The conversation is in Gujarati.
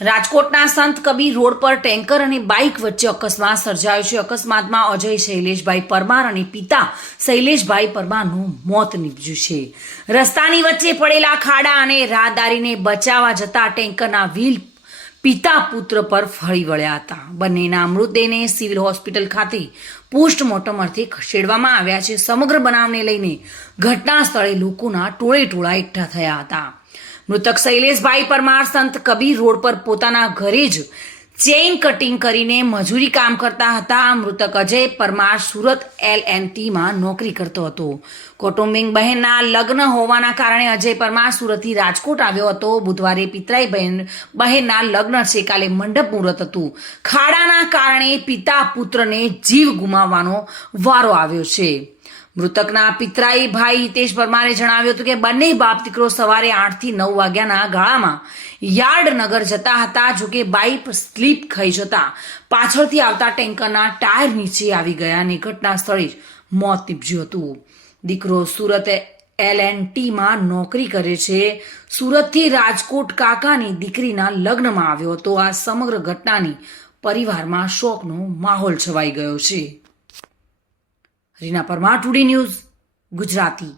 રાજકોટના સંત કબીર રોડ પર ટેન્કર અને બાઇક વચ્ચે અકસ્માત સર્જાયો છે. અકસ્માતમાં અજય શૈલેષભાઈ પરમાર અને પિતા શૈલેષભાઈ પરમારનું મોત નીપજ્યું છે. રસ્તાની વચ્ચે પડેલા ખાડા અને રાહદારીને બચાવવા જતા ટેન્કરના વ્હીલ પિતા પુત્ર પર ફરી વળ્યા હતા. બંનેના મૃતદેહને સિવિલ હોસ્પિટલ ખાતે પોસ્ટમોર્ટમ અર્થે ખસેડવામાં આવ્યા છે. સમગ્ર બનાવને લઈને ઘટના સ્થળે લોકોના ટોળે એકઠા થયા હતા. મૃતક શૈલેષભાઈ પરમાર સંત કબીર રોડ પર પોતાના ઘરે જ ચેઇન કટિંગ કરીને મજૂરી કામ કરતા હતા. મૃતક અજય પરમાર સુરત LNTમાં નોકરી કરતો હતો. કૌટુંબિક બહેનના લગ્ન હોવાના કારણે અજય પરમાર સુરતથી રાજકોટ આવ્યો હતો. બુધવારે પિતરાઈ બહેનના લગ્ન છે. કાલે મંડપ મુહૂર્ત હતું. ખાડાના કારણે પિતા પુત્રને જીવ ગુમાવવાનો વારો આવ્યો છે. મૃતકના પિતરાઈ ભાઈ હિતેશ પરમારે જણાવ્યું હતું કે બંને બાપ દીકરો સવારે 8 થી 9 વાગ્યાના ગાળામાં યાર્ડનગર જતા હતા. જોકે બાઇક સ્લીપ ખાઈ જતા પાછળથી આવતા ટેન્કરના ટાયર નીચે આવી ગયા અને ઘટના સ્થળે જ મોત નીપજ્યું હતું. દીકરો સુરત LNTમાં નોકરી કરે છે. સુરતથી રાજકોટ કાકાની દીકરીના લગ્નમાં આવ્યો હતો. આ સમગ્ર ઘટનાની પરિવારમાં શોકનો માહોલ છવાઈ ગયો છે. Reena Parmar, today news, Gujarati.